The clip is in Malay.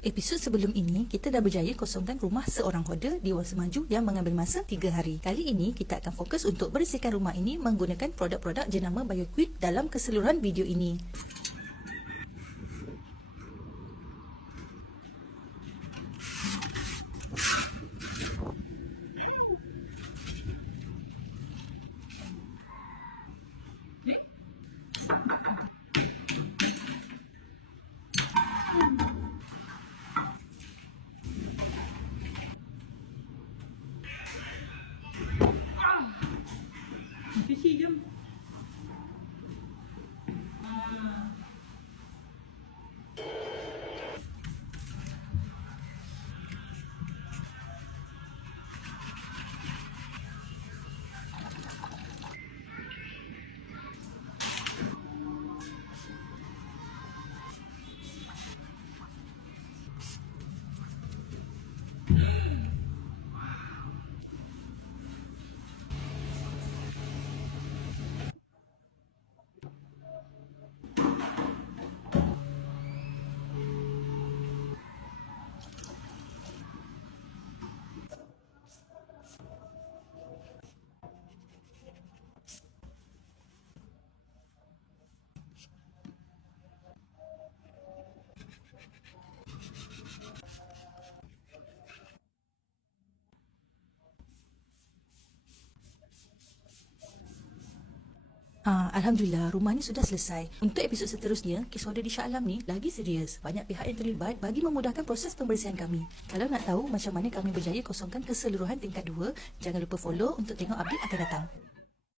Episod sebelum ini, kita dah berjaya kosongkan rumah seorang hoarder di Wang Semaju yang mengambil masa 3 hari. Kali ini, kita akan fokus untuk bersihkan rumah ini menggunakan produk-produk jenama BioQuick dalam keseluruhan video ini. Cuci je. Alhamdulillah, rumah ni sudah selesai. Untuk episod seterusnya, kes hoarder di Shah Alam ni lagi serius. Banyak pihak yang terlibat bagi memudahkan proses pembersihan kami. Kalau nak tahu macam mana kami berjaya kosongkan keseluruhan tingkat 2, jangan lupa follow untuk tengok update akan datang.